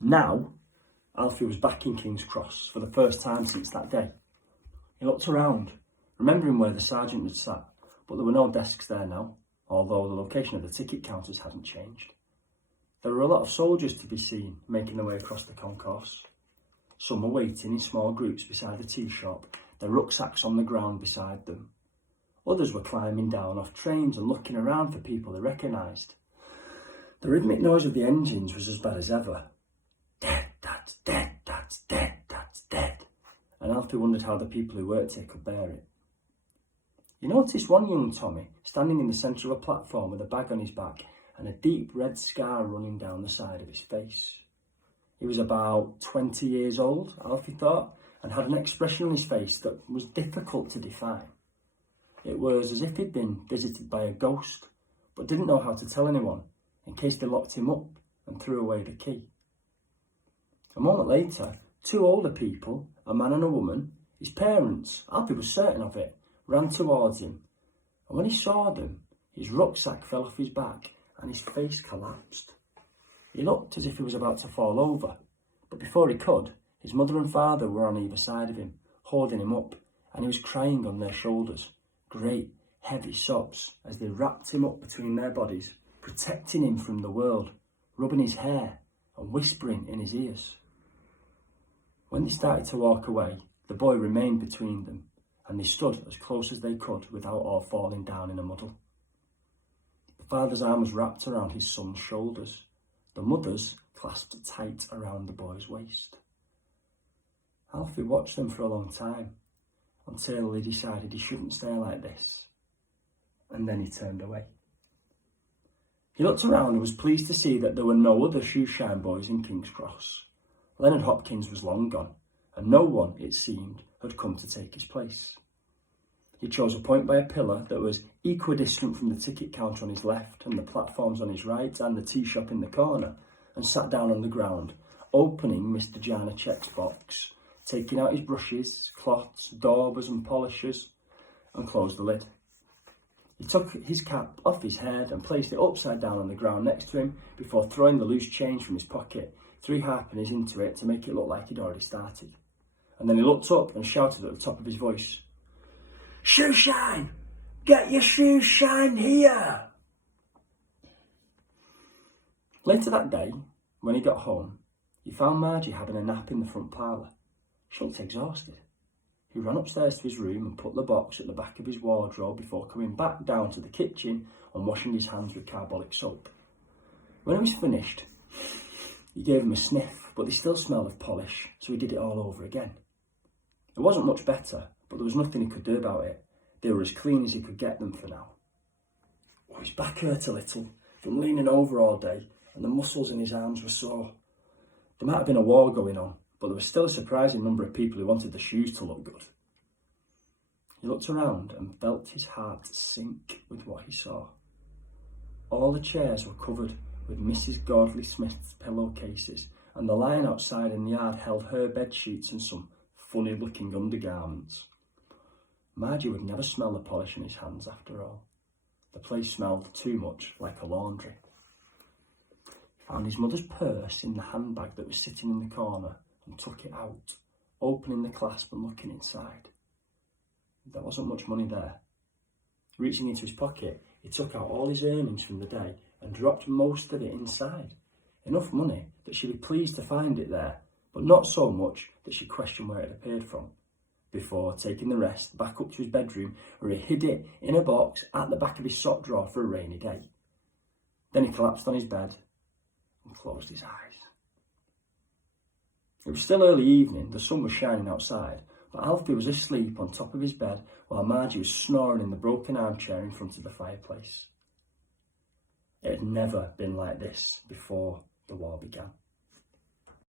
Now, Alfie was back in King's Cross for the first time since that day. He looked around, remembering where the sergeant had sat, but there were no desks there now, although the location of the ticket counters hadn't changed. There were a lot of soldiers to be seen making their way across the concourse. Some were waiting in small groups beside the tea shop, their rucksacks on the ground beside them. Others were climbing down off trains and looking around for people they recognised. The rhythmic noise of the engines was as bad as ever. Dead, that's dead, that's dead, that's dead. And Alfie wondered how the people who worked here could bear it. He noticed one young Tommy standing in the centre of a platform with a bag on his back and a deep red scar running down the side of his face. He was about 20 years old, Alfie thought, and had an expression on his face that was difficult to define. It was as if he'd been visited by a ghost, but didn't know how to tell anyone, in case they locked him up and threw away the key. A moment later, two older people, a man and a woman, his parents, Alfie was certain of it, ran towards him, and when he saw them, his rucksack fell off his back and his face collapsed. He looked as if he was about to fall over, but before he could, his mother and father were on either side of him, holding him up, and he was crying on their shoulders, great, heavy sobs as they wrapped him up between their bodies, protecting him from the world, rubbing his hair and whispering in his ears. When they started to walk away, the boy remained between them, and they stood as close as they could without all falling down in a muddle. The father's arm was wrapped around his son's shoulders, the mother's clasped tight around the boy's waist. Alfie watched them for a long time, until he decided he shouldn't stay like this, and then he turned away. He looked around and was pleased to see that there were no other shoeshine boys in King's Cross. Leonard Hopkins was long gone, and no one, it seemed, had come to take his place. He chose a point by a pillar that was equidistant from the ticket counter on his left and the platforms on his right and the tea shop in the corner, and sat down on the ground, opening Mr. Janacek's box, taking out his brushes, cloths, daubers and polishers, and closed the lid. He took his cap off his head and placed it upside down on the ground next to him before throwing the loose change from his pocket, 3 halfpennies into it to make it look like he'd already started. And then he looked up and shouted at the top of his voice, "Shoeshine! Get your shoeshine here!" Later that day, when he got home, he found Margie having a nap in the front parlour. She looked exhausted. He ran upstairs to his room and put the box at the back of his wardrobe before coming back down to the kitchen and washing his hands with carbolic soap. When he was finished, he gave them a sniff, but they still smelled of polish, so he did it all over again. It wasn't much better, but there was nothing he could do about it. They were as clean as he could get them for now. Oh, his back hurt a little from leaning over all day, and the muscles in his arms were sore. There might have been a war going on, but there was still a surprising number of people who wanted the shoes to look good. He looked around and felt his heart sink with what he saw. All the chairs were covered with Mrs. Gordley Smith's pillowcases, and the line outside in the yard held her bed sheets and some funny-looking undergarments. Margie would never smell the polish in his hands after all. The place smelled too much like a laundry. He found his mother's purse in the handbag that was sitting in the corner and took it out, opening the clasp and looking inside. There wasn't much money there. Reaching into his pocket, he took out all his earnings from the day and dropped most of it inside. Enough money that she'd be pleased to find it there, but not so much that she questioned where it appeared from, before taking the rest back up to his bedroom, where he hid it in a box at the back of his sock drawer for a rainy day. Then he collapsed on his bed and closed his eyes. It was still early evening, the sun was shining outside, but Alfie was asleep on top of his bed while Margie was snoring in the broken armchair in front of the fireplace. It had never been like this before the war began.